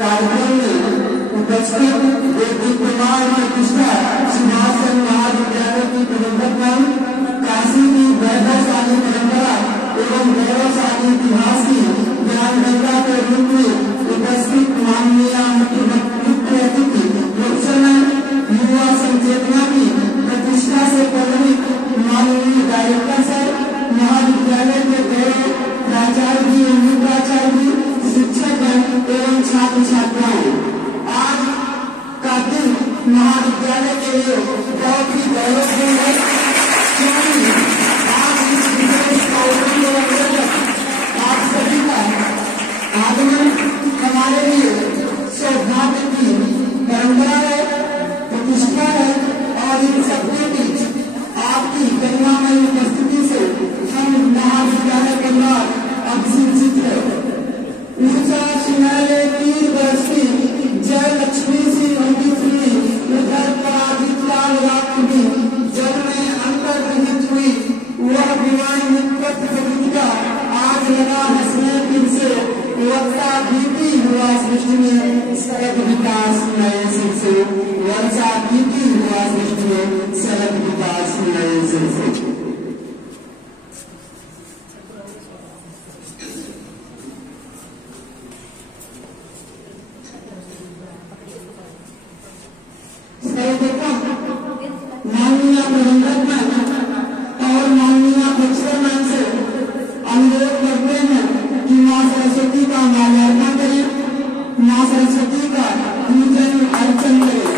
कार्यक्रम में उपस्थित वेदिक कुमार प्रतिष्ठा सिंहासन महाविद्यालय की प्रबंधक काशी की वैभवशाली परंपरा एवं गौरवशाली इतिहास की ज्ञानगंगा के रूप में उपस्थित माननीय मुख्य अतिथि प्रोफेसर युवा संचेतना की प्रतिष्ठा से परिणित माननीय डायरेक्टर सर, महाविद्यालय के गौरव प्राचार्य जी, प्राचार्य जी, शिक्षक एवं छात्र छात्राएं, आज का दिन महाविद्यालय के लिए बहुत ही गौरवपूर्ण है, क्योंकि आज इस विशेष कार्यक्रम के अंतर्गत आप सभी का आगमन हमारे लिए सौभाग्य की परंपरा है, प्रतिष्ठा है और इन सबके बीच आपकी करुणामयी उपस्थिति से हम महाविद्यालय परिवार अभिषिंचित है। ऊंचा सुनहरे तीर बरसी जय लक्ष्मी सी उनकी श्री उधर पराजित लाल रात्रि जब में अंतर्निहित हुई वह विमान निकट का आज लगा हंसने फिर से वर्षा बीती हुआ सृष्टि में सरग विकास नए सिर से, वर्षा बीती हुआ सृष्टि में सरग विकास नए सिर से। माननीय प्रबंधक और माननीय प्रोफेसर मैम से अनुरोध करते हैं कि माँ सरस्वती का माल्यार्पण करें, माँ सरस्वती का पूजन अर्चन करें।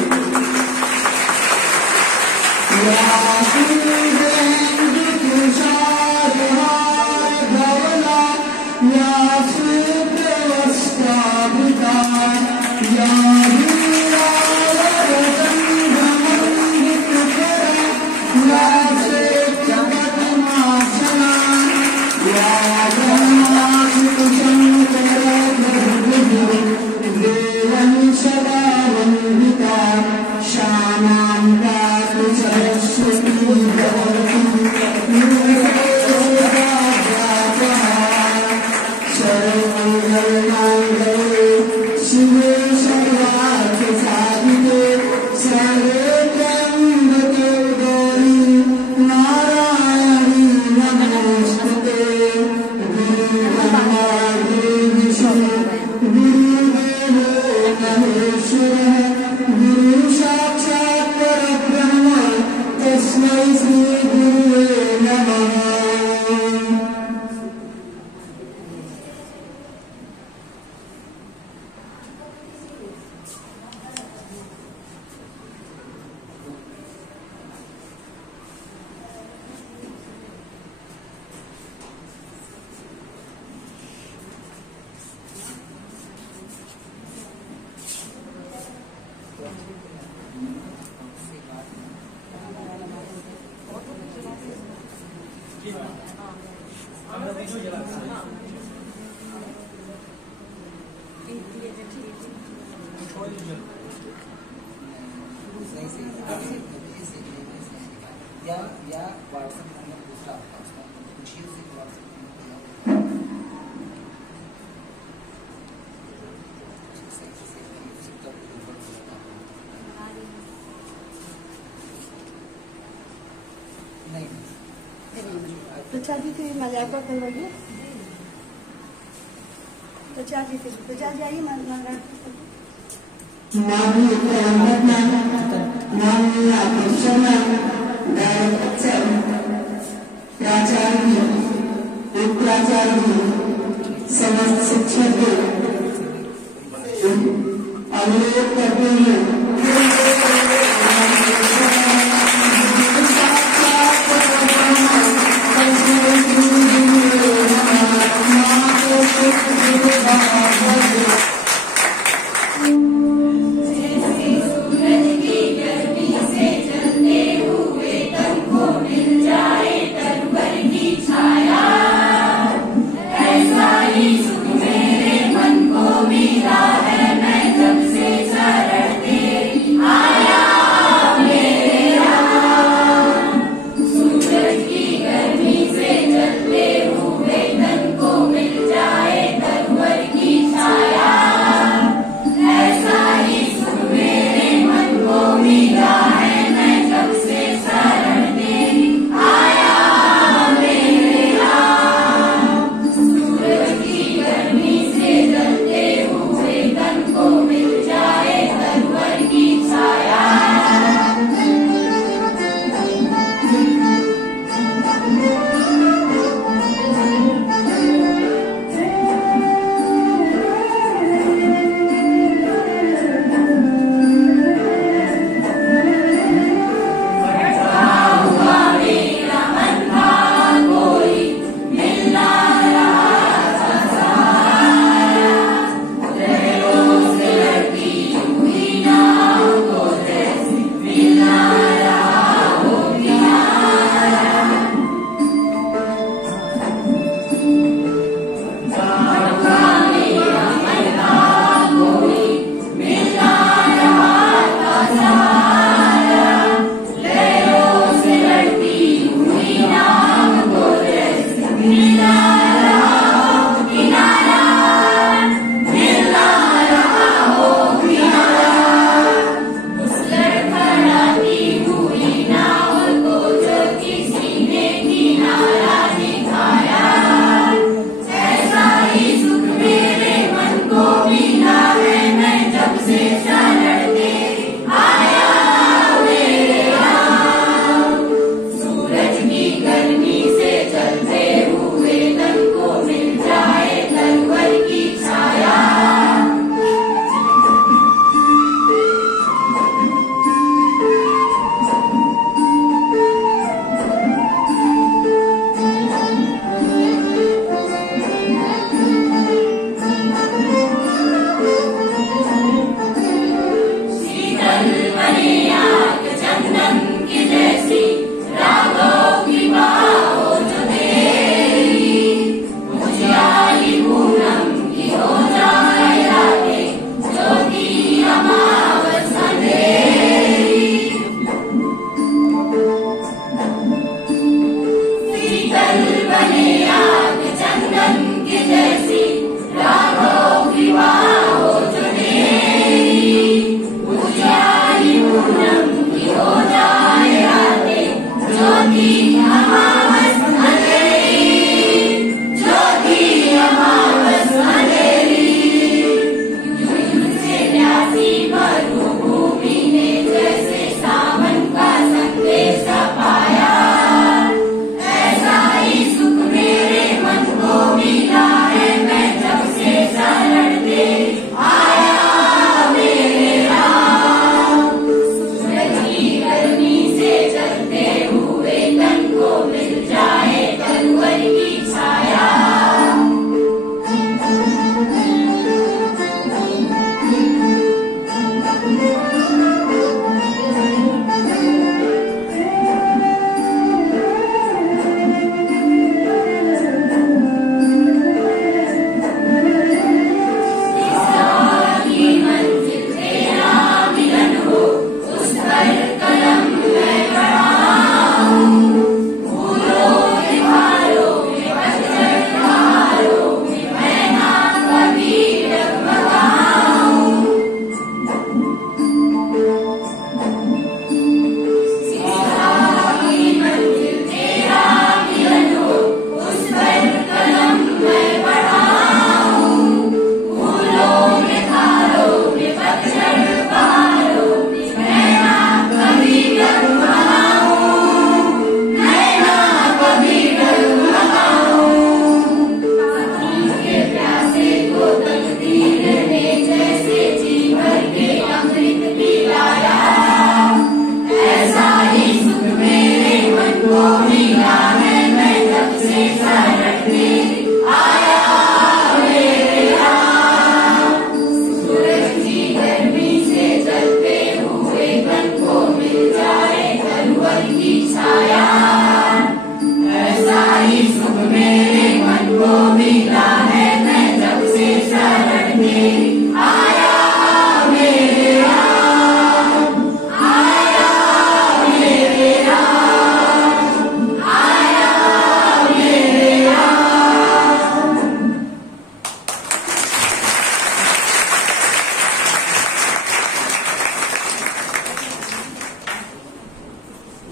प्रचार जी फिर माल्यार्पण करवाइए। प्रचार जी फिर प्रचार जाइए माल्यार्पण। माननीय प्रबंधक, माननीय प्रोफेसर मैम, डायरेक्टर, प्राचार्य, उप प्राचार्य, समस्त शिक्षक अनुरोध करते हैं सुख मेरे मन को मिला है, मैं जब से शरण तेरा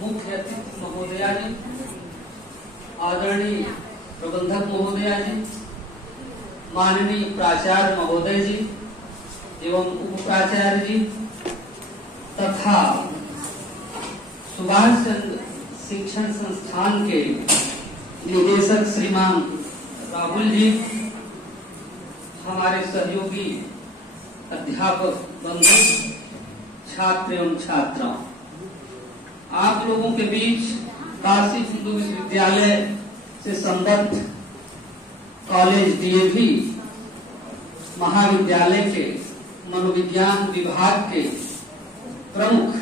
मुख्य अतिथि महोदया जी, आदरणीय प्रबंधक महोदया जी, माननीय प्राचार्य महोदय जी एवं उप प्राचार्य जी तथा सुभाष चंद्र शिक्षण संस्थान के निदेशक श्रीमान राहुल जी, हमारे सहयोगी अध्यापक बंधु, छात्र एवं छात्राओं, आप लोगों के बीच काशी हिंदू विश्वविद्यालय से संबद्ध कॉलेज डीएवी महाविद्यालय के मनोविज्ञान विभाग के प्रमुख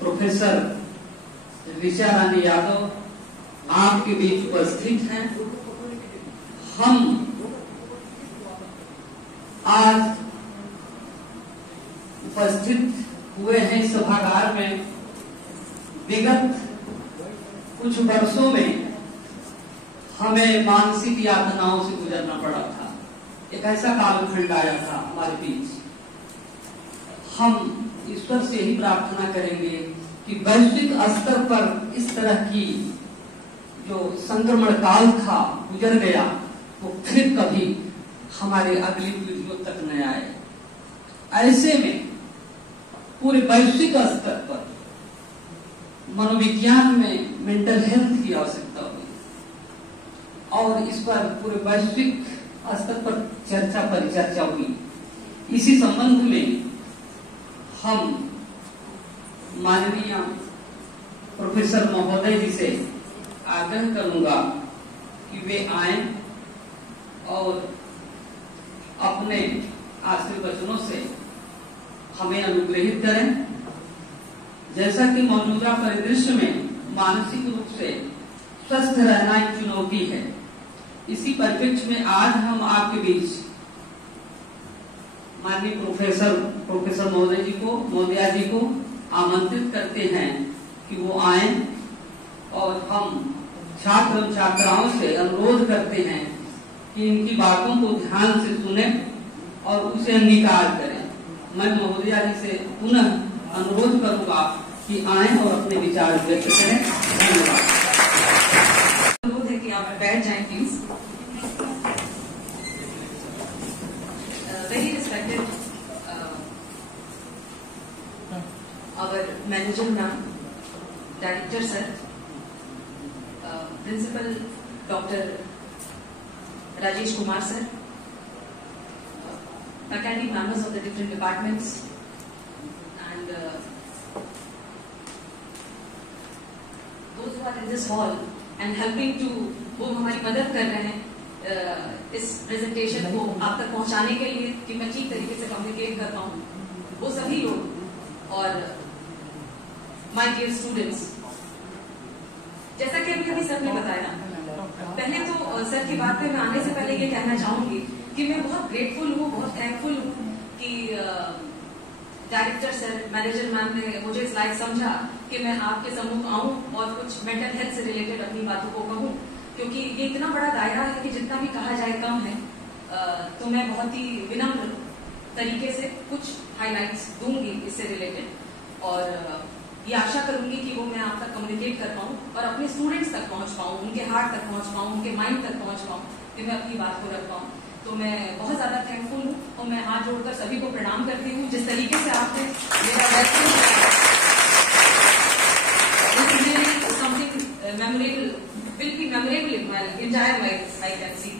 प्रोफेसर ऋचा रानी यादव आपके बीच उपस्थित हैं। हम आज उपस्थित हुए हैं सभागार में विगत कुछ वर्षों में हमें मानसिक यातनाओं से गुजरना पड़ा था। एक ऐसा कालखंड आया था हमारे बीच। हम ईश्वर से ही प्रार्थना करेंगे कि वैश्विक स्तर पर इस तरह की जो संक्रमण काल था गुजर गया, वो फिर कभी हमारे अगली पीढ़ियों तक न आए। ऐसे में पूरे वैश्विक स्तर पर मनोविज्ञान में मेंटल हेल्थ की आवश्यकता हुई और इस पर पूरे वैश्विक स्तर पर परिचर्चा हुई। इसी संबंध में हम माननीय प्रोफेसर महोदय जी से आग्रह करूंगा कि वे आएं और अपने आशीर्वाद वचनों से हमें अनुग्रहित करें। जैसा कि मौजूदा परिदृश्य में मानसिक रूप से स्वस्थ रहना एक चुनौती है, इसी परिप्रेक्ष्य में आज हम आपके बीच माननीय प्रोफेसर महोदया जी को आमंत्रित करते हैं कि वो आए और हम छात्र छात्राओं से अनुरोध करते हैं कि इनकी बातों को ध्यान से सुने और उसे अंगीकार करें। मैं महोदया जी से पुनः अनुरोध करूंगा कि आए और अपने विचार व्यक्त करें। धन्यवाद। अनुरोध है कि आप बैठ जाएं please. Very respected our manager ma'am, director sir, principal Dr. Rajesh Kumar sir, academic members of the different departments, and those who are in this hall and helping to, वो हमारी मदद कर रहे हैं इस प्रेजेंटेशन को आप तक पहुंचाने के लिए कि मैं ठीक तरीके से कम्युनिकेट कर पाऊं, वो सभी लोग और माय डियर स्टूडेंट्स। जैसा कि अभी सर ने बताया, पहले तो सर की बात पे मैं आने से पहले ये कहना चाहूंगी कि मैं बहुत ग्रेटफुल हूँ, बहुत थैंकफुल हूँ कि डायरेक्टर सर, मैनेजर मैम ने मुझे इस लायक समझा कि मैं आपके सम्मुख आऊं और कुछ मेंटल हेल्थ से रिलेटेड अपनी बातों को कहूं, क्योंकि ये इतना बड़ा दायरा है कि जितना भी कहा जाए कम है। तो मैं बहुत ही विनम्र तरीके से कुछ हाइलाइट्स दूंगी इससे रिलेटेड और ये आशा करूंगी कि वो मैं आप तक कम्युनिकेट कर पाऊं और अपने स्टूडेंट्स तक पहुंच पाऊं, उनके हार्ट तक पहुंच पाऊं, उनके माइंड तक पहुंच पाऊं, कि मैं अपनी बात को रख पाऊं। तो मैं बहुत ज्यादा थैंकफुल हूं और मैं हाथ जोड़कर सभी को प्रणाम करती हूं जिस तरीके से आपने मेरा something memorable, will be memorable in my entire life, I can see.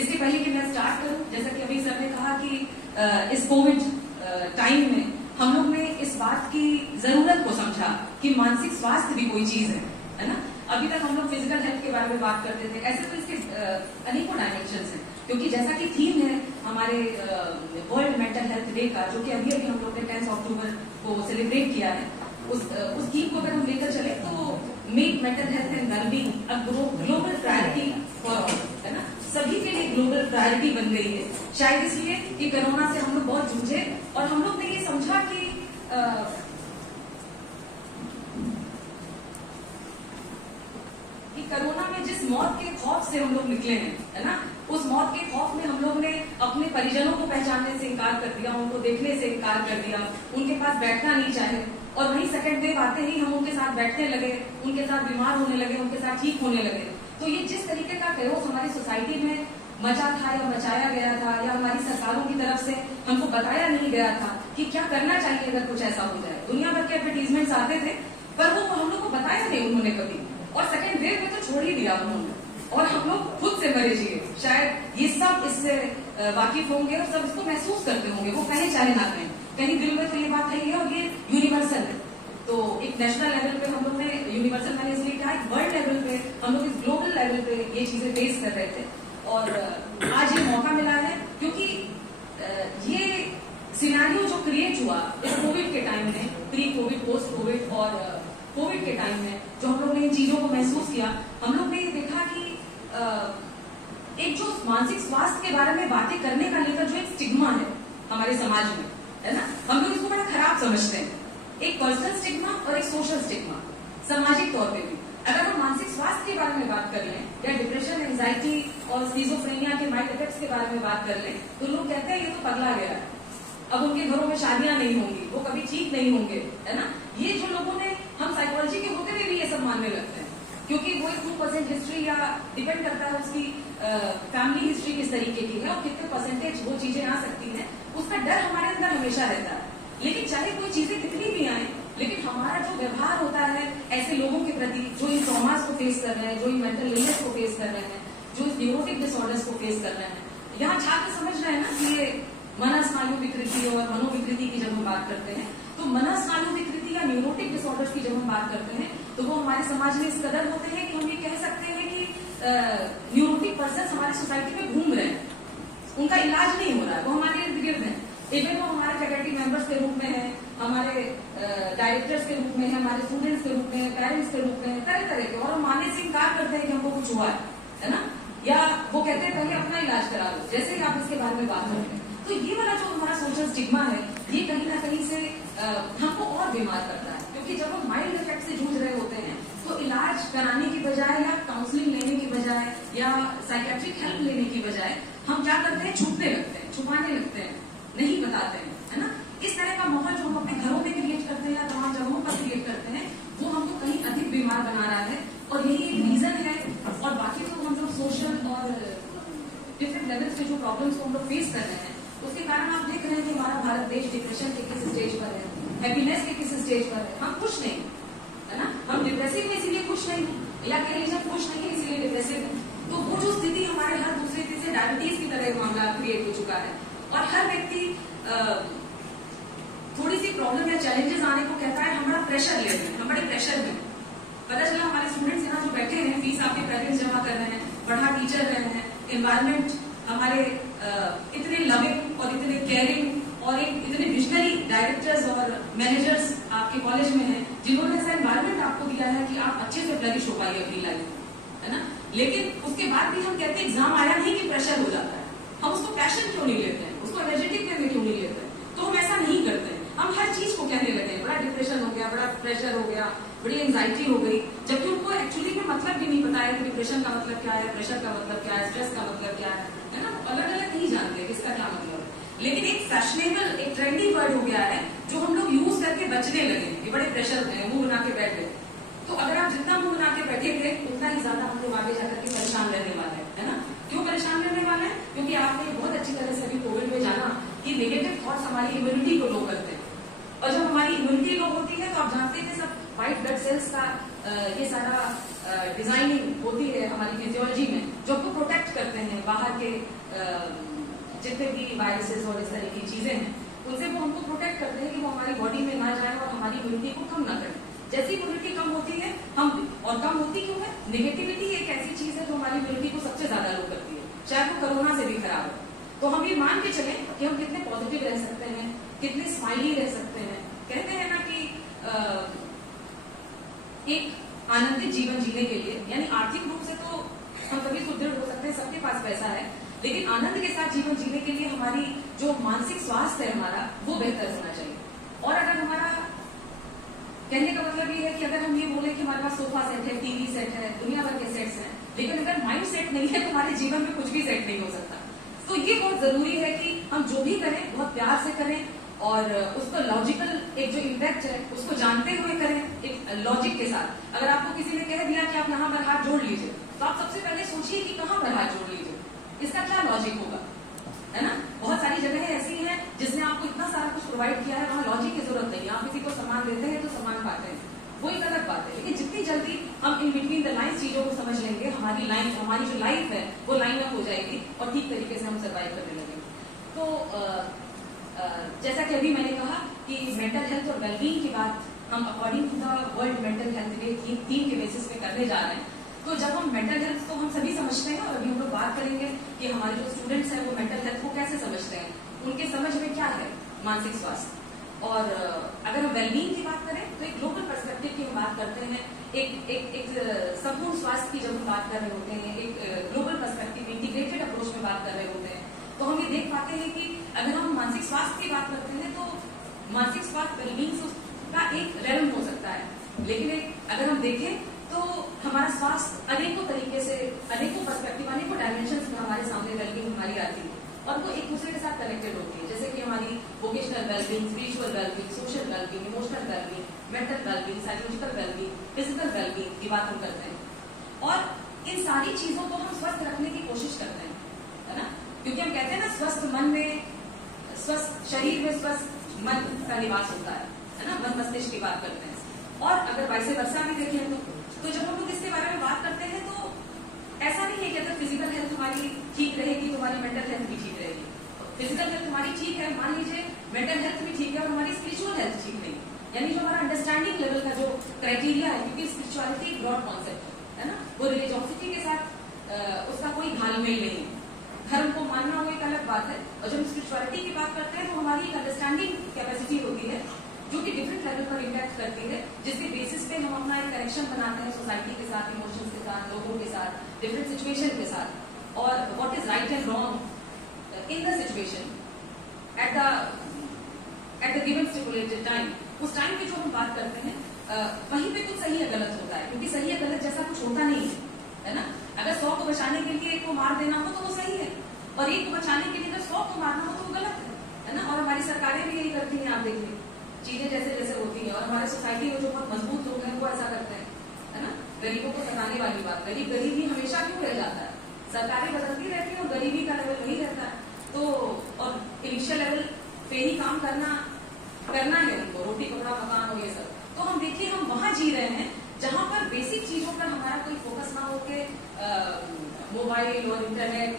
इससे पहले कि मैं स्टार्ट करूं, जैसा कि अभी सर ने कहा कि इस कोविड टाइम में हम लोग ने इस बात की जरूरत को समझा कि मानसिक स्वास्थ्य भी कोई चीज है ना। अभी तक हम लोग फिजिकल हेल्थ के बारे में बात करते थे, ऐसे तो इसके अनेकों डायमेंशंस हैं, क्योंकि जैसा कि थीम है हमारे वर्ल्ड मेंटल हेल्थ डे का, जो कि अभी हम लोग ने 10 अक्टूबर को सेलिब्रेट किया है, उस थीम को अगर हम लेकर चले तो make mental health and wellbeing a global priority for all, है ना। सभी के लिए ग्लोबल प्रायोरिटी बन गई है। शायद इसलिए कि कोरोना से हम लोग बहुत जूझे और हम लोग ने ये समझा कि कोरोना में जिस मौत के खौफ से हम लोग निकले हैं, है ना, उस मौत के खौफ में हम लोग ने अपने परिजनों को पहचानने से इनकार कर दिया, उनको देखने से इनकार कर दिया, उनके पास बैठना नहीं चाहे, और वहीं सेकंड वेव आते ही हम उनके साथ बैठने लगे, उनके साथ बीमार होने लगे, उनके साथ ठीक होने लगे। तो ये जिस तरीके का कैओस हमारी सोसाइटी में मचा था या मचाया गया था, या हमारी सरकारों की तरफ से हमको बताया नहीं गया था कि क्या करना चाहिए अगर कुछ ऐसा हो जाए। दुनिया भर के एडवर्टीजमेंट्स आते थे, पर वो हम लोग को बताया नहीं उन्होंने कभी, और सेकंड वेव में तो छोड़ ही दिया उन्होंने, और हम लोग खुद से मरे जिए। शायद ये सब इससे वाकिफ होंगे और सब इसको महसूस करते होंगे, वो कहें चाहे ना कहें, कहीं दिल में तो ये बात है और ये यूनिवर्सल है। तो एक नेशनल लेवल पे हम लोग ने, यूनिवर्सल मैंने इसलिए कहा, एक वर्ल्ड लेवल पे हम लोग इस ग्लोबल लेवल पे ये चीजें फेस कर रहे थे, और आज ये मौका मिला है क्योंकि ये सिनेरियो जो क्रिएट हुआ इस कोविड के टाइम में, प्री कोविड, पोस्ट कोविड और कोविड के टाइम में, जो हम लोग ने इन चीजों को महसूस किया, हम लोग ने ये देखा कि एक जो मानसिक स्वास्थ्य के बारे में बातें करने का लेकर जो एक स्टिग्मा है हमारे समाज में, है ना, हम लोग इसको बड़ा खराब समझते हैं। एक पर्सनल स्टिग्मा और एक सोशल स्टिग्मा, सामाजिक तौर पे भी। अगर हम मानसिक स्वास्थ्य के बारे में बात कर लें, या डिप्रेशन, एंजाइटी और स्किज़ोफ्रेनिया के माइल्ड इफेक्ट्स के बारे में बात कर लें, तो लोग कहते हैं ये तो पगला गया है, अब उनके घरों में शादियां नहीं होंगी, वो कभी ठीक नहीं होंगे, है ना। ये जो लोगों ने, हम साइकोलॉजी के होते हुए भी ये सब मानने लगते हैं, क्योंकि वो एक 2% हिस्ट्री, या डिपेंड करता है उसकी फैमिली हिस्ट्री किस तरीके की है और कितने परसेंटेज वो चीजें आ सकती हैं, उसका डर हमारे अंदर हमेशा रहता है। लेकिन चाहे कोई चीजें कितनी भी आए, लेकिन हमारा जो व्यवहार होता है ऐसे लोगों के प्रति जो इन ट्रॉमास को फेस कर रहे हैं, जो इन मेंटल इलनेस को फेस कर रहे हैं, जो इस न्यूरोटिक डिसऑर्डर्स को फेस कर रहे हैं, यहाँ छात्र समझ रहे हैं ना कि ये मनस्नायु विकृति और मनोविकृति की जब हम बात करते हैं, तो मनस्नायु विकृति या न्यूरोटिक डिसऑर्डर्स की जब हम बात करते हैं, तो वो हमारे समाज में इस कदर होते हैं कि हम ये कह सकते हैं कि न्यूरोटिक पर्सन हमारी सोसाइटी में घूम रहे हैं, उनका इलाज नहीं हो रहा है, वो हमारे इर्द गिर्द है। इवन वो हमारे फैकल्टी मेंबर्स के रूप में है, हमारे डायरेक्टर्स के रूप में है, हमारे स्टूडेंट्स के रूप में, पेरेंट्स के रूप में, तरह तरह के, और हम मानने से इनकार करते हैं कि हमको कुछ हुआ है ना, या वो कहते हैं पहले अपना इलाज करा लो, जैसे ही आप इसके बारे में बात करते हैं। तो ये वाला जो हमारा सोशल स्टिग्मा है, ये कहीं ना कहीं से हमको और बीमार करता है, क्योंकि जब हम माइल्ड इफेक्ट से जूझ रहे होते हैं, तो इलाज कराने की बजाय या काउंसलिंग लेने की बजाय या साइकेट्रिक हेल्प लेने की बजाय हम क्या करते हैं, छुपने लगते हैं, छुपाने लगते हैं, नहीं बताते हैं, है ना। इस तरह का माहौल जो हम अपने घरों में क्रिएट करते हैं या तमाम जगहों पर क्रिएट करते हैं, वो हमको कहीं अधिक बीमार बना रहा है, और यही एक रीजन है। और बाकी तो हम लोग सोशल और डिफरेंट लेवल्स के जो प्रॉब्लम्स को हम लोग फेस कर रहे हैं, उसके कारण आप देख रहे हैं कि हमारा भारत देश डिप्रेशन के किस स्टेज पर है, हैप्पीनेस के किस स्टेज पर है। हम खुश नहीं, है ना, हम डिप्रेसिव में इसीलिए खुश नहीं, या कह लीजिए खुश नहीं है इसीलिए डिप्रेसिव है। तो वो जो स्थिति हमारे हर दूसरे तीसरे डायबिटीज की तरह मामला क्रिएट हो चुका है, और हर व्यक्ति थोड़ी सी प्रॉब्लम या चैलेंजेस आने को कहता है हमारा प्रेशर लेवल है, हम बड़े प्रेशर में। पता चला हमारे स्टूडेंट्स यहाँ जो बैठे हैं, फीस आपके पेरेंट्स जमा कर रहे हैं, पढ़ा टीचर रहे हैं, एनवायरमेंट हमारे इतने लविंग और इतने केयरिंग और एक इतने विजनरी डायरेक्टर्स और मैनेजर्स आपके कॉलेज में हैं, जिन्होंने ऐसा एनवायरमेंट आपको दिया है कि आप अच्छे से फ्लरिश हो पाइए अपनी लाइफ में, है ना। लेकिन उसके बाद भी हम कहते हैं एग्जाम आया नहीं कि प्रेशर हो जाता है, हम उसको पैशन क्यों नहीं लेते हैं, उसको एनर्जेटिक वे में क्यों नहीं लेते हैं। तो हम ऐसा नहीं करते हैं, हम हर चीज को कहने लगे, बड़ा डिप्रेशन हो गया, बड़ा प्रेशर हो गया, बड़ी एंजाइटी हो गई, जबकि उनको एक्चुअली में मतलब भी नहीं पता है कि डिप्रेशन का मतलब क्या है, प्रेशर का मतलब क्या है, स्ट्रेस का मतलब क्या है ना, अलग अलग नहीं जानते किसका क्या मतलब है। लेकिन एक फैशनेबल, एक ट्रेंडी वर्ड हो गया है जो हम लोग यूज करके बचने लगे कि बड़े प्रेशर में मुंह बना के बैठ गए। तो अगर आप जितना मुंह बना के बैठेंगे, उतना ही ज्यादा हम लोग आगे जाकर के परेशान रहने वाले हैं, है ना। क्यों परेशान रहने वाले हैं? क्योंकि आपने बहुत अच्छी तरह से अभी कोविड में जाना कि नेगेटिव थॉट्स हमारी इम्यूनिटी को लो करते हैं, और जब हमारी इम्यूनिटी लो होती है तो आप जानते हैं सब व्हाइट ब्लड सेल्स का ये सारा डिजाइनिंग होती है हमारी फिजियोलॉजी में, जो आपको प्रोटेक्ट करते हैं बाहर के जितने भी वायरसेस और इस तरह की चीजें हैं, उनसे वो हमको प्रोटेक्ट करते हैं कि वो हमारी बॉडी में ना जाए और हमारी इम्यूनिटी को कम ना करें। जैसी इम्यूनिटी कम होती है और कम होती क्यों है? नेगेटिविटी एक ऐसी चीज है जो हमारी इम्यूनिटी को सबसे ज्यादा लो करती है, चाहे वो कोरोना से भी खराब हो। तो हम ये मान के चलें कि हम कितने पॉजिटिव रह सकते हैं, कितने स्माइली रह सकते हैं। कहते हैं ना कि एक आनंदित जीवन जीने के लिए, यानी आर्थिक रूप से तो हम सभी सुदृढ़ हो सकते हैं, सबके पास पैसा है, लेकिन आनंद के साथ जीवन जीने के लिए हमारी जो मानसिक स्वास्थ्य है हमारा वो बेहतर होना चाहिए। और अगर हमारा कहने का मतलब ये है कि अगर हम ये बोले कि हमारे पास सोफा सेट है, टीवी सेट है, दुनिया भर के सेट्स हैं, लेकिन अगर माइंड सेट नहीं है तो हमारे जीवन में कुछ भी सेट नहीं हो सकता। तो ये बहुत जरूरी है कि हम जो भी करें बहुत प्यार से करें और उसको लॉजिकल एक जो इम्पैक्ट है उसको जानते हुए करें, एक लॉजिक के साथ। अगर आपको किसी ने कह दिया कि आप यहाँ पर हाथ जोड़ लीजिए, तो आप सबसे पहले सोचिए कि कहाँ पर हाथ जोड़ लीजिए, इसका क्या लॉजिक होगा, है ना। बहुत सारी जगह ऐसी हैं जिसने आपको इतना सारा कुछ प्रोवाइड किया है, वहाँ लॉजिक की जरूरत नहीं है। आप किसी को सामान देते हैं तो सामान पाते हैं, वो एक अलग बात है। लेकिन जितनी जल्दी हम इन बिटवीन द लाइन्स चीजों को समझ लेंगे, हमारी जो लाइफ है वो लाइन अप हो जाएगी और ठीक तरीके से हम सर्वाइव करने लगेंगे। तो जैसा कि अभी मैंने कहा कि मेंटल हेल्थ और वेलबींग की बात हम according to the world mental health day theme के बेसिस पे करने जा रहे हैं। तो जब हम मेंटल हेल्थ को हम सभी समझते हैं, और अभी हम लोग बात करेंगे कि हमारे जो स्टूडेंट्स हैं वो मेंटल हेल्थ को कैसे समझते हैं, उनके समझ में क्या है मानसिक स्वास्थ्य। और अगर हम वेलबींग की बात करें तो एक ग्लोबल पर्सपेक्टिव की हम बात करते हैं, एक संपूर्ण स्वास्थ्य की जब हम बात कर रहे होते हैं, एक ग्लोबल पर्सपेक्टिव इंटीग्रेटेड अप्रोच में बात कर रहे होते हैं, तो हम ये देख पाते हैं कि अगर हम मानसिक स्वास्थ्य की बात करते हैं तो मानसिक स्वास्थ्य वेलबींग का एक रेलम हो सकता है, लेकिन अगर हम देखें तो हमारा स्वास्थ्य अनेकों तरीके से, अनेकों पर्सपेक्टिव, अनेकों डायमेंशंस में हमारे सामने वेलबींग हमारी आती है और वो एक दूसरे के साथ कनेक्टेड होती है। जैसे कि हमारी vocational wellbeing, spiritual wellbeing, social wellbeing, emotional wellbeing, mental wellbeing, psychological wellbeing, physical wellbeing की बात हम करते हैं। और इन सारी चीजों को हम स्वस्थ रखने की कोशिश करते हैं, है ना, क्योंकि हम कहते हैं ना स्वस्थ मन में, स्वस्थ शरीर में स्वस्थ मन का निवास होता है ना, मन मस्तिष्क की बात करते हैं। और अगर वैसे वर्षा भी देखें तो जब हम लोग इसके बारे में बात करते हैं तो ऐसा नहीं है कि अगर फिजिकल हेल्थ हमारी ठीक रहेगी तो हमारी मेंटल हेल्थ भी ठीक रहेगी। फिजिकल हेल्थ हमारी ठीक है, मान लीजिए मेंटल हेल्थ भी ठीक है और हमारी स्पिरिचुअल हेल्थ ठीक नहीं, यानी जो हमारा अंडरस्टैंडिंग लेवल का जो क्राइटेरिया है, क्योंकि स्पिरिचुअलिटी ब्रॉड कॉन्सेप्ट है ना, वो रिलीजियोसिटी के साथ उसका कोई घालमेल नहीं है। धर्म को मानना वो एक अलग बात है, और जब स्पिरिचुअलिटी की बात करते हैं तो हमारी एक अंडरस्टैंडिंग कैपेसिटी होती है जो कि डिफरेंट लेवल पर इम्पैक्ट करती है, जिसके बेसिस पे हम अपना एक कनेक्शन बनाते हैं सोसाइटी के साथ, इमोशंस के साथ, लोगों के साथ, डिफरेंट सिचुएशन के साथ, और what is right and wrong in the situation at the given stipulated time. उस टाइम पे जो हम बात करते हैं वहीं पे कुछ सही या गलत होता है, क्योंकि सही या गलत जैसा कुछ होता नहीं है ना। अगर 100 को बचाने के लिए एक को मार देना हो तो वो सही है, और एक को बचाने के लिए अगर 100 को मारना हो तो वो गलत है ना। और हमारी सरकारें भी यही करती हैं, आप देखिए चीजें जैसे जैसे होती हैं, और हमारे सोसाइटी में जो बहुत मजबूत लोग हैं वो ऐसा करते हैं, है ना। गरीबों को सताने वाली बात, गरीब ही हमेशा क्यों रह जाता है, सरकारें बदलती रहती है और गरीबी का लेवल वही रहता है। तो और इनिशियल लेवल पे ही काम करना है उनको, रोटी कपड़ा मकान हो ये सब। तो हम देखिए हम वहां जी रहे हैं जहां पर बेसिक चीजों पर हमारा कोई फोकस ना हो के मोबाइल और इंटरनेट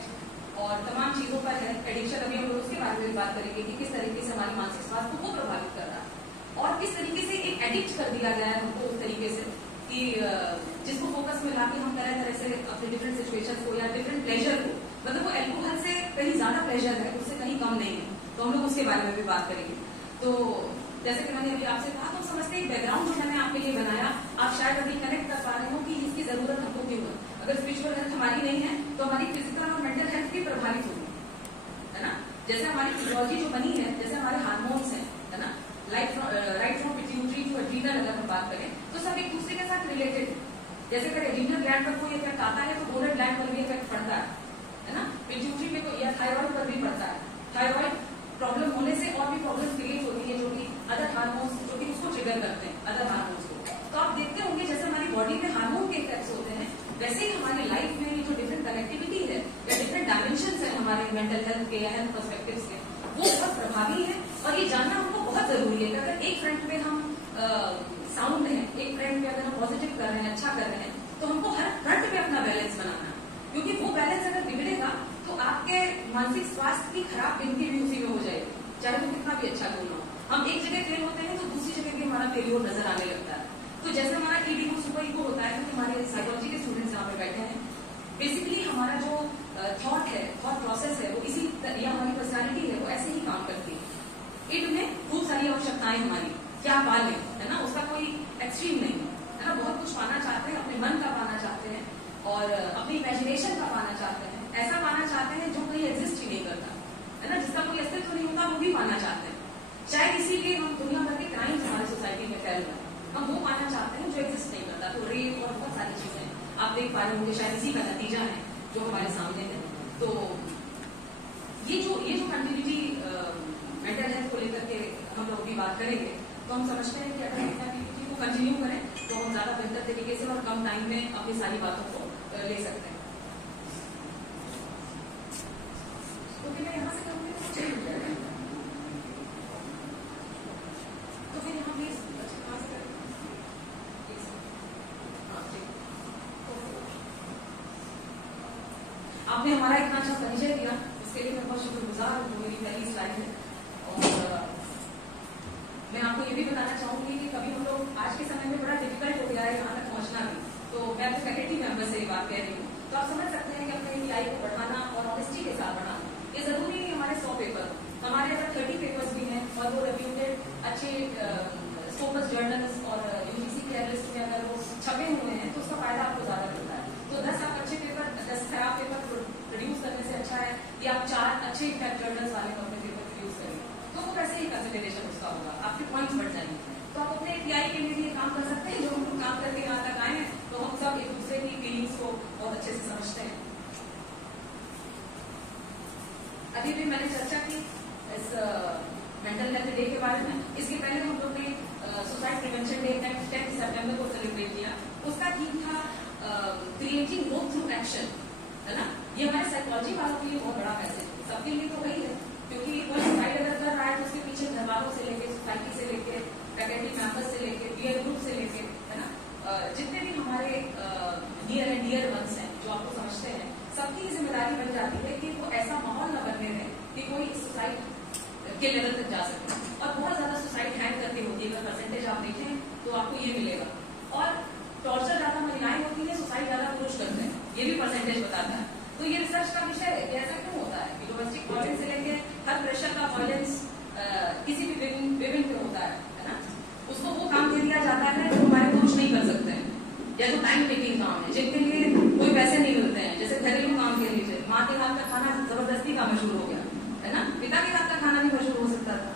और तमाम चीजों पर है। एडिक्शन अभी हम लोग उसके बारे में बात करेंगे कि किस तरीके से हमारे मानसिक स्वास्थ्य को प्रभावित कर रहा है और किस तरीके से एक एडिक्ट कर दिया गया है हमको उस तरीके से कि जिसको फोकस में लाके हम तरह तरह से अपने डिफरेंट सिचुएशंस को या डिफरेंट प्लेजर को, मतलब वो एल्कोहल से कहीं ज्यादा प्लेजर है, उससे कहीं कम नहीं है, तो हम लोग उसके बारे में भी बात करेंगे। तो जैसे कि मैंने अभी आपसे कहा, तो समझते हैं बैकग्राउंड जो मैंने आपके लिए बनाया, आप शायद अभी कनेक्ट कर पा रहे हो कि इसकी जरूरत हमको क्यों है। अगर स्पिरिचुअल हेल्थ हमारी नहीं है तो हमारी फिजिकल और मेंटल हेल्थ भी प्रभावित होगी, है ना। जैसे हमारी फिजियोलॉजी जो बनी है, जैसे हमारे हार्मोन्स हैं, है ना, right from pituitary to adrenal अगर हम बात करें तो सब एक दूसरे के साथ रिलेटेड है। जैसे अगर एड्रीनल ग्लैंड पर कोई इफेक्ट आता है तो गोनेड ग्लैंड पर भी इफेक्ट पड़ता है ना। पिट्यूटरी पे कोई या थायराइड पर भी पड़ता है। थायराइड प्रॉब्लम होने से और भी प्रॉब्लम क्रिएट होती है जो कि अदर हार्मोन्स जो कि उसको ट्रिगर करते हैं, अदर हार्मोन्स को। तो आप देखते होंगे जैसे हमारी बॉडी में हार्मोन के इफेक्ट्स होते हैं, वैसे ही हमारी लाइफ में जो डिफरेंट कनेक्टिविटी है या डिफरेंट डायमेंशन है हमारे मेंटल हेल्थ के या हेल्थ पर्सपेक्टिव्स के, वो बहुत प्रभावी है। और ये जानना हमको बहुत जरूरी है कि अगर एक फ्रंट पे हम साउंड है, एक फ्रंट पे अगर हम पॉजिटिव कर रहे हैं, अच्छा कर रहे हैं, तो हमको हर फ्रंट पे अपना बैलेंस बनाना है, क्योंकि वो बैलेंस अगर बिगड़ेगा तो आपके मानसिक स्वास्थ्य की खराब गिनती भी उसी में हो जाएगी, चाहे वो कितना भी अच्छा क्यों ना हो। हम एक जगह फेल होते हैं तो दूसरी जगह भी हमारा फेलियर नजर आने लगता है। तो जैसे हमारा ईगो सुपर ईगो होता है, क्योंकि हमारे साइकोलॉजी के स्टूडेंट्स यहाँ पे बैठे हैं, बेसिकली हमारा जो थॉट है, थॉट प्रोसेस है, वो इसी या हमारी पर्सनैलिटी है वो ऐसे ही काम करती है। इनमें खूब सारी आवश्यकताएं हमारी क्या पा लें, है ना, उसका कोई एक्सट्रीम नहीं है ना। बहुत कुछ पाना चाहते हैं, अपने मन का पाना चाहते हैं और अपनी इमेजिनेशन हैं जो एग्जिस्ट नहीं करता। तो रेप और बहुत सारी चीजें आप देख पा रहे होंगे, शायद इसी का नतीजा है जो हमारे सामने है। तो ये जो कंटिन्यूटी मेंटल हेल्थ को लेकर के हम लोग भी बात करेंगे, तो हम समझते हैं कि अगर एक्टिविटी को कंटिन्यू करें तो हम ज्यादा बेहतर तरीके से और कम टाइम में अपनी सारी बातों को ले सकते हैं। तो फिर मैं यहाँ से कहूँगी तो फिर यहाँ भी आपने हमारा इतना अच्छा परिचय दिया, उसके लिए मैं बहुत शुक्रगुजार हूँ। मेरी पहली स्लाइड है और मैं आपको ये भी बताना चाहूंगी कि कभी हम लोग आज के समय में बड़ा डिफिकल्ट हो गया है यहाँ तक पहुँचना भी। तो मैं अपने फैकल्टी मेंबर से ये बात कह रही हूँ, तो आप समझ सकते हैं कि अपने EI को बढ़ाना और ऑनेस्टी के साथ बढ़ाना, ये जरूरी नहीं हमारे 100 पेपर, हमारे अगर 30 पेपर्स भी हैं और वो रिव्यूटेड अच्छे स्कोपस जर्नल्स और UGC के लिस्ट में अगर वो छपे हुए हैं तो उसका फायदा आपको ज्यादा मिलता है। तो 10 आप अच्छे पेपर, 10 खराब पेपर प्रोड्यूस करने से अच्छा है कि आप 4 अच्छे इम्पैक्ट जर्नल्स वाले अपने पेपर प्रोड्यूस करें, तो वो वैसे ही कंसिडरेशन उसका होगा, आपके पॉइंट्स बढ़ जाएंगे। तो आप अपने EI के लिए ये काम कर सकते हैं, जो हम लोग काम करके यहाँ तक आए हैं, तो हम सब एक दूसरे की फीलिंग्स को बहुत अच्छे से समझते हैं। अभी भी मैंने चर्चा की इस मेंटल हेल्थ डे के बारे में। इसके पहले हम लोग ने सुसाइड प्रिवेंशन डे 10 सितंबर को सेलिब्रेट किया। उसका थीम था क्रिएटिंग ग्रोथ थ्रू एक्शन, है ना। ये हमारे साइकोलॉजी वालों के लिए बहुत बड़ा मैसेज है, सबके लिए तो वही है, क्योंकि कोई सुसाइड अगर कर रहा है तो उसके पीछे घर वालों से लेके, सोसाइटी से लेके, फैकल्टी मेंबर्स से लेके, पीयर ग्रुप से लेके, है ना, जितने भी हमारे नियर एंड डियर वंस हैं जो आपको समझते हैं, सबकी जिम्मेदारी बन जाती है कि वो ऐसा माहौल न बनने दें कि कोई सुसाइड के लेवल तक जा सके। और बहुत ज्यादा सुसाइड हैंड करके होती है, अगर परसेंटेज आप देखें तो आपको ये मिलेगा। और टॉर्चर ज्यादा महिलाएं होती है, सुसाइड ज्यादा पुरुष करते हैं, ये भी परसेंटेज बताता है। तो ये रिसर्च का विषय है कि ऐसा क्यों होता है कि डोमेस्टिक वायलेंस से लेके हर प्रेशर का वायलेंस किसी भी विभिन्न पे होता है ना। उसको वो काम दे दिया जाता है जो हमारे पुरुष नहीं कर सकते हैं, या जो टाइम टेकिंग काम है, जिनके लिए कोई पैसे नहीं मिलते हैं। जैसे घरेलू काम के लीजिए, माँ के हाथ का खाना जबरदस्ती का मशहूर हो गया, है ना। पिता के हाथ का खाना भी मशहूर हो सकता था,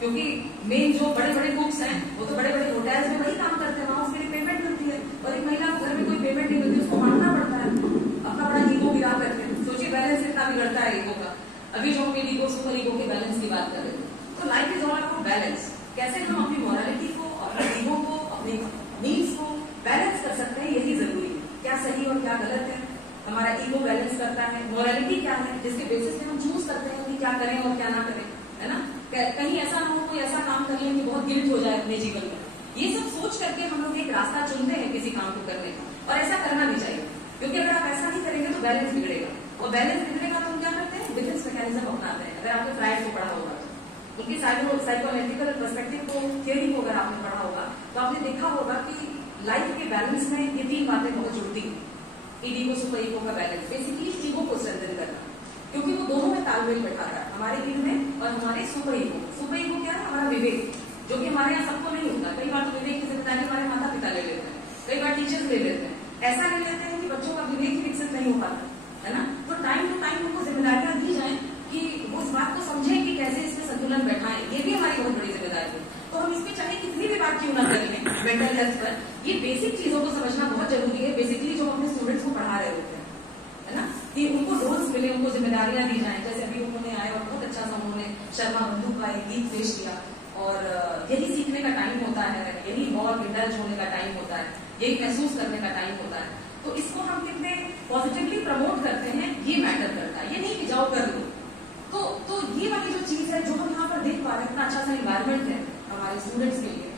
क्योंकि मेन जो बड़े बड़े कुक्स हैं वो तो बड़े बड़े होटल्स में वही काम करते हैं, वहां उसके लिए पेमेंट मिलती है। और एक महिला को घर में कोई पेमेंट नहीं मिलती, उसको मांगना पड़ता है अपना बड़ा ईगो गिरा करके। सोचिए बैलेंस इतना बिगड़ता है ईगो का। अभी जो हम ईगो सुपर ईगो के बैलेंस की बात कर रहे थे, तो life is all about balance. कैसे हम अपनी मोरालिटी को, अपने ईगो को, अपने नीड्स को बैलेंस कर सकते हैं, यही जरूरी है। क्या सही और क्या गलत है, हमारा ईगो बैलेंस करता है। मोरालिटी क्या है, जिसके बेसिस पे हम चूज करते हैं कि क्या करें और क्या ना करें, है ना। कहीं ऐसा ना हो कोई ऐसा काम कर ले कि बहुत गिल्ट हो जाए अपने जीवन में। ये सब सोच करके हम लोग एक रास्ता चुनते हैं किसी काम को करने का, और ऐसा करना भी चाहिए, क्योंकि अगर आप ऐसा नहीं करेंगे तो बैलेंस बिगड़ेगा, और बैलेंस बिगड़ेगा तो हम क्या करते हैं, डिफेंस मैकेनिज्म अपनाते हैं। अगर आपने फ्राइड को पढ़ा होगा, उनकी साइकोएनालिटिकल पर्सपेक्टिव को, थियरी को अगर आपने पढ़ा होगा, तो आपने देखा होगा कि लाइफ के बैलेंस में ये 3 बातें बहुत जुड़ती हैं। ईगो सुपर ईगो का बैलेंस, बेसिकली ईगो को स्ट्रेंथन करना, क्योंकि वो दोनों में तालमेल बैठाता है, हमारे ईगो में और हमारे सुपर ईगो। सुपर ईगो क्या है, हमारा विवेक, जो कि हमारे यहाँ सबको नहीं होता। कई बार तो विवेक की जिम्मेदारी हमारे माता पिता ले लेते हैं, कई बार टीचर्स ले लेते हैं। ऐसा ले लेते हैं कि बच्चों का विवेक ही विकसित नहीं हो पाता, है ना। तो टाइम टू टाइम उनको जिम्मेदारियां दी जाए कि वो इस बात को समझें कि कैसे इसमें संतुलन बैठाएं, ये भी हमारी बहुत बड़ी जिम्मेदारी है। तो हम इसमें चाहे कितनी भी बात क्यों ना कर लें मेंटल हेल्थ पर, ये बेसिक चीजों को समझना बहुत जरूरी है। बेसिकली जो अपने स्टूडेंट्स को पढ़ा रहे होते हैं, है ना, कि उनको रोल्स मिले, उनको जिम्मेदारियां दी जाए। जैसे अभी उन्होंने आए और बहुत अच्छा सा उन्होंने शर्मा बंदूक का एक गीत पेश किया, और यही सीखने का टाइम होता है, यही इवॉल्व इंडल्ज होने का टाइम होता है, यही महसूस करने का टाइम होता है। तो इसको हम कितने पॉजिटिवली प्रमोट करते हैं, ये मैटर करता है। ये नहीं कि जाओ कर लो। तो ये वाली जो चीज है जो हम यहाँ पर देख पा रहे हैं, इतना अच्छा सा इन्वायरमेंट है हमारे स्टूडेंट्स के लिए,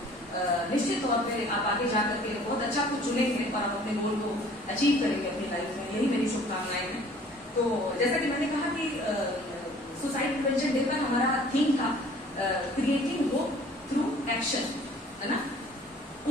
निश्चित तौर पे आप आगे जाकर के बहुत अच्छा कुछ चुनेंगे और आप अपने गोल को अचीव करेंगे अपनी लाइफ में, यही मेरी शुभकामनाएं हैं। तो जैसा कि मैंने कहा कि सुसाइड प्रिवेंशन डे पर हमारा थीम था क्रिएटिंग होप थ्रू एक्शन, है ना।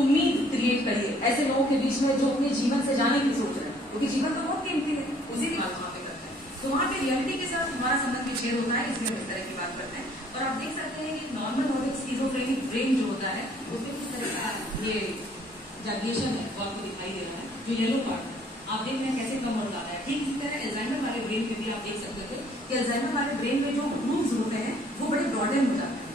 उम्मीद क्रिएट करिए ऐसे लोगों के बीच में जो अपने जीवन से जाने की सोच रहे हैं, क्योंकि जीवन तो बहुत कीमती है, उसी की बात वहाँ पे करते हैं। तो वहाँ पे रियलिटी के साथ हमारा संबंध विच्छेद होता है, इसलिए हम इस तरह की बात करते हैं। और आप देख सकते हैं कि नॉर्मल और स्किज़ोफ्रेनिक ब्रेन जो होता है उसमें किस तरह का ये जाइएशन है वो आपको दिखाई दे रहा है, जो येलो पार्ट है आप देख रहे हैं कैसे कम हो जाता है। ठीक इस तरह अल्जाइमर वाले ब्रेन में भी आप देख सकते थे कि अल्जाइमर वाले ब्रेन में जो ग्रूव्स होते हैं वो बड़े ब्रॉडन हो जाते हैं,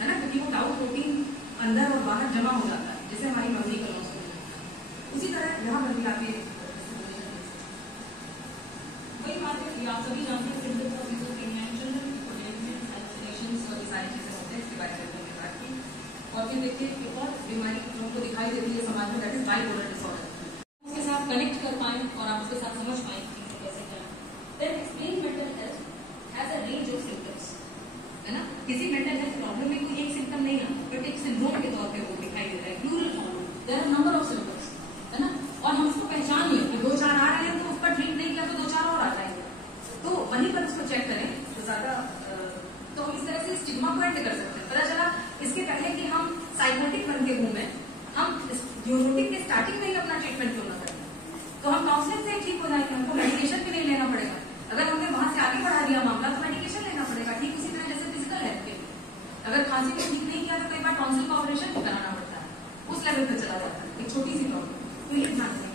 है ना, क्योंकि वो टाउ प्रोटीन अंदर और बाहर जमा हो जाता है। में मैं उन्हीं का लॉस करूँगा। उसी तरह यहाँ पर भी आप ये वही बात है कि आप सभी जानते हैं सिम्टम्स ऑफ चिल्ड्रन हाइलुसिनेशंस और ये सारी चीजें होते हैं, इसके बारे में हमने बात की। और फिर देखिए एक और बीमारी हमको दिखाई देती है समाज में, दैट इज बाइपोलर डिसऑर्डर। उसके साथ कनेक्ट कर पाए और आप उसके साथ समझ पाए कि कैसे क्या। Then explain mental health has a range of symptoms, है ना। किसी मेंटल हेल्थ प्रॉब्लम में कोई एक सिम्टम नहीं आता, बट एक सिंड्रोम के तौर पे वो दिखाई दे रहा है, plural form, there are number of symptoms, है ना। और हम उसको पहचान लें कि 2-4 आ रहे हैं तो उसका ट्रीट नहीं किया तो 2-4 और आ जाएंगे, तो वहीं पर उसको चेक करें तो ज्यादा। तो हम इस तरह से स्टिग्मा को एंड कर सकते हैं। पता चला इसके पहले कि हम साइकोटिक बन के घूमे, हम न्यूरोटिक के स्टार्टिंग में ही अपना ट्रीटमेंट क्यों ना करें, तो हम काउंसलिंग से ठीक हो जाएंगे, हमको मेडिकेशन भी नहीं लेना पड़ेगा। अगर हमने वहां से आगे बढ़ा दिया मामला तो मेडिकेशन लेना पड़ेगा। ठीक उसी तरह जैसे फिजिकल हेल्थ के, अगर खांसी को ठीक नहीं किया तो कई बार टॉन्सिल का ऑपरेशन भी कराना पड़ता है, उस लेवल पर चला जाता है एक छोटी सी प्रॉब्लम। तो ये ध्यान रखना।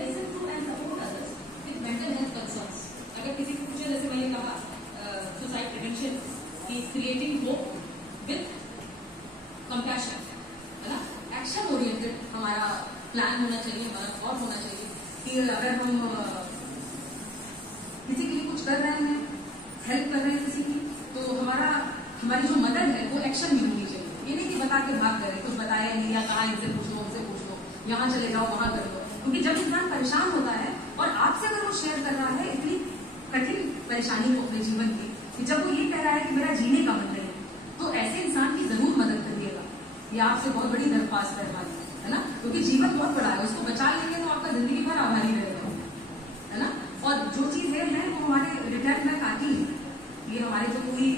Listen to and support others with mental health concerns. अगर किसी को पूछे, जैसे मैंने कहा सुसाइड प्रिवेंशन की क्रिएटिंग होप विद कंपैशन, है ना। एक्शन ओरिएंटेड हमारा प्लान होना चाहिए, हमारा थॉट होना चाहिए कि अगर हम किसी के लिए कुछ कर रहे हैं, हेल्प कर रहे हैं किसी की, तो हमारी जो मदद है वो एक्शन में होनी चाहिए। ये नहीं कि बता के भाग करें, कुछ बताया नहीं या कहा इनसे पूछ लो, उनसे पूछ लो, यहाँ चले जाओ, वहां कर लो। क्योंकि जब इंसान परेशान होता है और आपसे अगर वो शेयर कर रहा है इतनी कठिन परेशानी को अपने जीवन की, कि जब वो ये कह रहा है कि मेरा जीने का मन नहीं, तो ऐसे इंसान की जरूर मदद करिएगा। ये आपसे बहुत बड़ी दरख्वास्त है हमारी, है ना। क्योंकि जीवन बहुत बड़ा है, उसको बचा लेंगे तो आपका जिंदगी भर आभारी रहेगा, है ना। और जो चीजें हैं वो हमारे रिटर्न में आती है। ये हमारे जो पूरी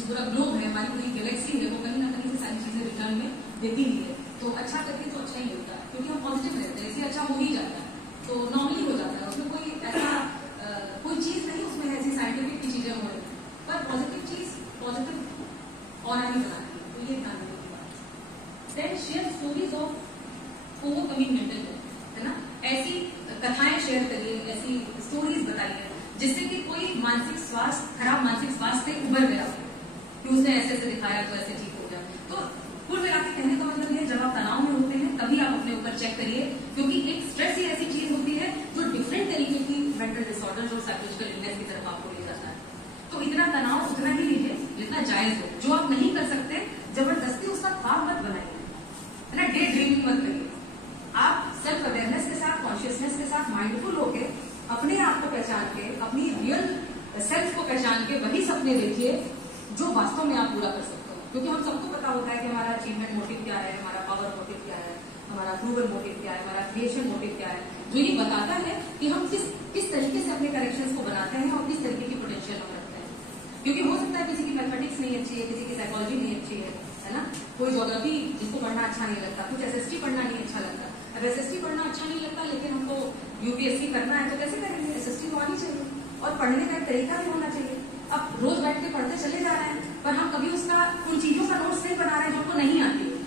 पूरा ग्लोब है, हमारी पूरी गैलेक्सी है, वो कहीं ना कहीं से सारी चीजें रिटर्न में देती ही है। तो अच्छा करके तो अच्छा ही होता है, क्योंकि हम पॉजिटिव रहते हैं, इसलिए अच्छा हो ही जाता है, तो नॉर्मली हो जाता है। उसमें कोई ऐसा कोई चीज नहीं उसमें ऐसी साइंटिफिक की चीजें हो रही, पर पॉजिटिव चीज पॉजिटिव और ही बनाती है। तो ये ध्यान रखने की बात। Then share stories of overcoming mental health, है ना। ऐसी कथाएं शेयर करिए, ऐसी स्टोरीज बताइए जिससे कि कोई मानसिक स्वास्थ्य, खराब मानसिक स्वास्थ्य से उभर गया हो, कि उसने ऐसे ऐसे दिखाया तो ऐसे ठीक हो गया। तो कुल मिला के कहने का मतलब है, जब आप तनाव में होते हैं तभी आप अपने ऊपर चेक करिए, क्योंकि एक स्ट्रेस ही ऐसी चीज होती है जो डिफरेंट तरीके की मेंटल डिसऑर्डर और साइकोलॉजिकल इलनेस की तरफ आपको ले जाता है। तो इतना तनाव उतना ही लीजिए जितना जायज हो। जो आप नहीं कर सकते जबरदस्ती उसका ख्वाब मत बनाइए, है ना। डे ड्रीमिंग मत करिए। आप सेल्फ अवेयरनेस के साथ, कॉन्शियसनेस के साथ माइंडफुल होके अपने आप को पहचान के, अपनी रियल सेल्फ को पहचान के वही सपने देखिए जो वास्तव में आप पूरा कर सकते हो। क्योंकि हम सबको पता होता है कि हमारा अचीवमेंट मोटिव क्या है, हमारा पावर मोटिव क्या है, हमारा अप्रूवल मोटिव क्या है, हमारा क्रिएशन मोटिव क्या है, जो ये बताता है कि हम किस तरीके से अपने करेक्शंस को बनाते हैं और किस तरीके की पोटेंशियल हम रखते हैं। क्योंकि हो सकता है किसी की मैथमेटिक्स नहीं अच्छी है, किसी की साइकोलॉजी नहीं अच्छी है ना। कोई ज्योग्राफी जिसको पढ़ना अच्छा नहीं लगता, कुछ एसएसटी पढ़ना नहीं अच्छा लगता। अब एसएसटी पढ़ना अच्छा नहीं लगता लेकिन हमको यूपीएससी करना है तो कैसे करेंगे? एसएसटी तो आनी चाहिए और पढ़ने का एक तरीका भी होना चाहिए। अब रोज बैठ के पढ़ते चले जा रहे हैं, पर हम कभी उसका उन चीजों का नोट्स नहीं बना रहे हैं जो हमको नहीं आती है।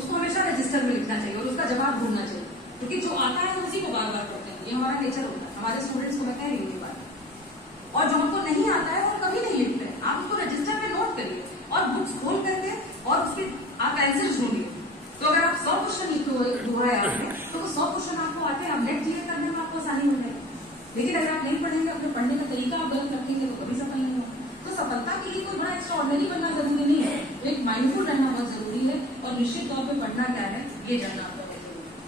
उसको हमेशा रजिस्टर में लिखना चाहिए और उसका जवाब ढूंढना चाहिए, क्योंकि जो आता है उसी को बार बार पढ़ते हैं। ये हमारा नेचर होता है। हमारे स्टूडेंट्स को मैं कह रही हूँ ये बात। और जो हमको नहीं आता है वो कभी नहीं लिखते हैं। आप उसको रजिस्टर में नोट करिए और बुक्स खोल करके और उसके आप आंसर ढूंढिए। तो अगर आप 100 क्वेश्चन हुआ है आपने, तो वो 100 क्वेश्चन आपको आते हैं, आप नेट क्लियर करने में आपको आसानी हो जाएगी। लेकिन अगर आप नहीं पढ़ेंगे, अपने पढ़ने का तरीका आप गलत रखेंगे तो कभी सफल नहीं होगा। तो सफलता के लिए कोई बड़ा एक्स्ट्राऑर्डिनरी बनना जरूरी नहीं है, एक माइंडफुल रहना बहुत जरूरी है और निश्चित तौर पर पढ़ना क्या है ये जानना आपको बहुत जरूरी है।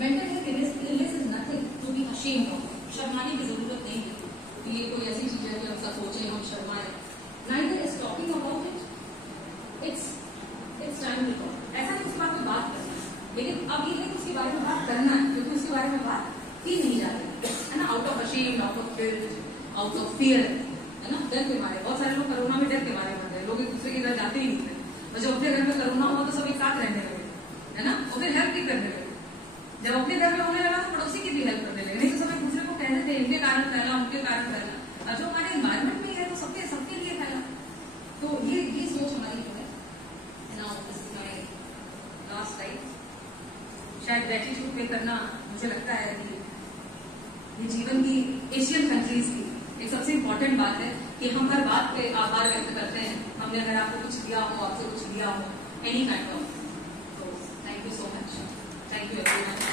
Mental health illness is nothing to be ashamed of. शर्माने की जरूरत नहीं है कि ये कोई ऐसी चीज है कि हम सब सोचे हम शर्माए। Neither is talking about it, it's time to talk. ऐसा नहीं उसके बारे में बात करना है, लेकिन अब ये है कि उसके बारे में बात करना है, क्योंकि उसके बारे में बात की नहीं जाती है ना। Out of ashamed, out of guilt, out of fear, है ना। डर के मारे बहुत सारे लोग कोरोना में डर के मारे मर गए। लोग एक दूसरे के घर जाते ही नहीं थे, और जब अपने घर में कोरोना हुआ तो सब एक साथ रहने लगे, है ना। और फिर हेल्प भी करने लगे। जब अपने घर में होने लगा तो पड़ोसी की भी हेल्प करने लगे। नहीं तो सब एक दूसरे को कहते थे इनके कारण फैला, उनके कारण फैला। और जो हमारे एनवायरमेंट में है तो सबके लिए फैला। तो ये सोच हमारी जो है। Now this is my last life. शायद ग्रेटिट्यूड पे करना मुझे लगता है कि ये जीवन की एशियन कंट्रीज की एक सबसे इम्पोर्टेंट बात है कि हम हर बात पे आभार व्यक्त करते हैं, हमने अगर आपको कुछ दिया हो, आपसे कुछ दिया हो, एनी काइंड ऑफ। तो thank you so much, thank you everyone.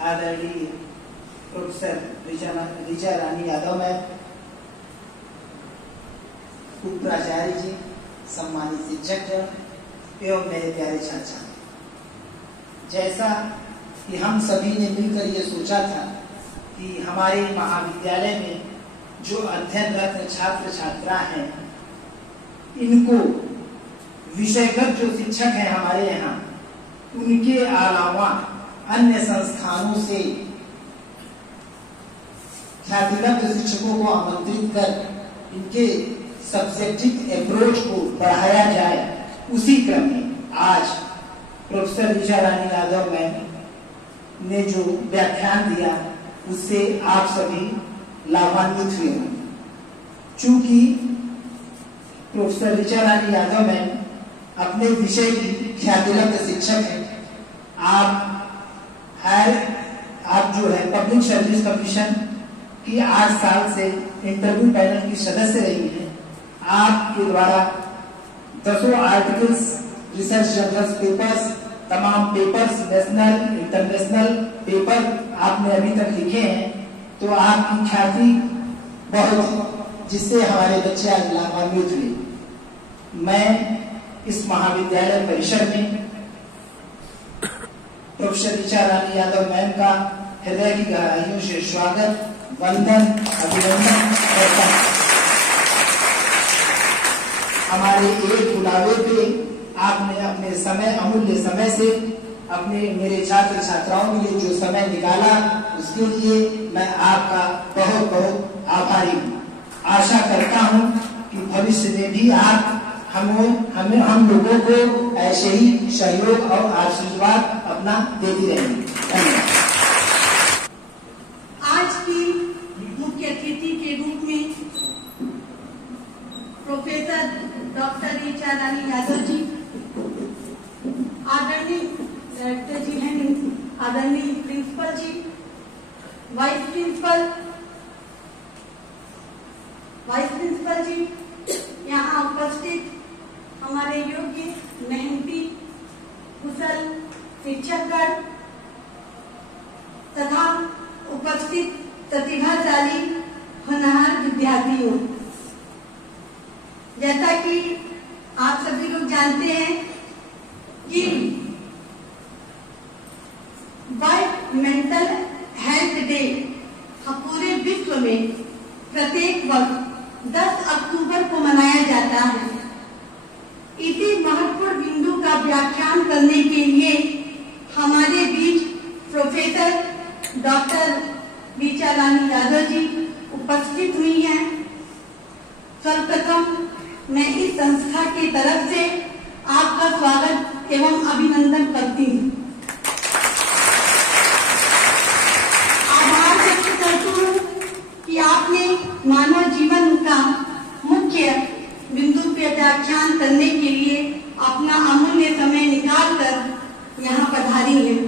आदरणीय प्रोफेसर ऋचा रानी यादव मैम, उप प्राचार्य जी, सम्मानित शिक्षक एवं मेरे प्यारे छात्र छात्री, जैसा कि हम सभी ने मिलकर ये सोचा था कि हमारे महाविद्यालय में जो अध्ययनरत छात्र छात्रा हैं, इनको विषयगत जो शिक्षक हैं हमारे यहाँ, उनके अलावा अन्य संस्थानों से ख्यातिलब्ध शिक्षकों को आमंत्रित कर इनके सब्जेक्टिव अप्रोच को बढ़ाया जाए। उसी क्रम में आज प्रोफेसर ऋचा रानी यादव मैम ने जो व्याख्यान दिया उससे आप सभी लाभान्वित हुए हैं। चूंकि प्रोफेसर ऋचा रानी यादव मैम अपने विषय की ख्यातिलब्ध शिक्षक हैं, आप जो है पब्लिक सर्विस कमीशन की 8 साल से इंटरव्यू पैनल की सदस्य रही हैं। आपके द्वारा 10 आर्टिकल्स, रिसर्च जर्नल्स पेपर्स, तमाम पेपर्स, नेशनल इंटरनेशनल पेपर आपने अभी तक लिखे हैं, तो आपकी ख्याति बहुत, जिससे हमारे बच्चे आज लाभान्वित हुए। मैं इस महाविद्यालय परिसर में प्रोफेसर ऋचा रानी यादव मैम का हृदय की गहराइयों से स्वागत, वंदन, अभिनंदन करता हूं। हमारे एक बुलावे पे आपने अपने समय, अमूल्य समय से अपने मेरे छात्र छात्राओं के लिए जो समय निकाला, उसके लिए मैं आपका बहुत बहुत आभारी हूँ। आशा करता हूँ कि भविष्य में भी आप हम लोगों को ऐसे ही सहयोग और आशीर्वाद अपना देती रहेंगे। धन्यवाद। आज की मुख्य अतिथि के रूप में प्रोफेसर डॉक्टर ऋचा रानी यादव जी, आदरणीय डायरेक्टर जी हैं, आदरणीय प्रिंसिपल जी, वाइस प्रिंसिपल जी, यहाँ उपस्थित हमारे योग्य, मेहनती, कुशल शिक्षकगण तथा उपस्थित प्रतिभाशाली होनहार विद्यार्थियों, जैसा कि आप सभी लोग जानते हैं कि वर्ल्ड मेंटल हेल्थ डे पूरे विश्व में प्रत्येक वर्ष 10 अक्टूबर को मनाया जाता है। इसी महत्वपूर्ण बिंदु का व्याख्यान करने के लिए हमारे बीच प्रोफेसर डॉक्टर ऋचा रानी यादव जी उपस्थित हुई हैं। सर्वप्रथम मैं इस संस्था की तरफ से आपका स्वागत एवं अभिनंदन करती हूँ। आभार व्यक्त करती हूँ कि आपने मानव जीवन का मुख्य बिंदु पे व्याख्यान करने के लिए अपना अमूल्य समय निकालकर यहाँ पधारी है।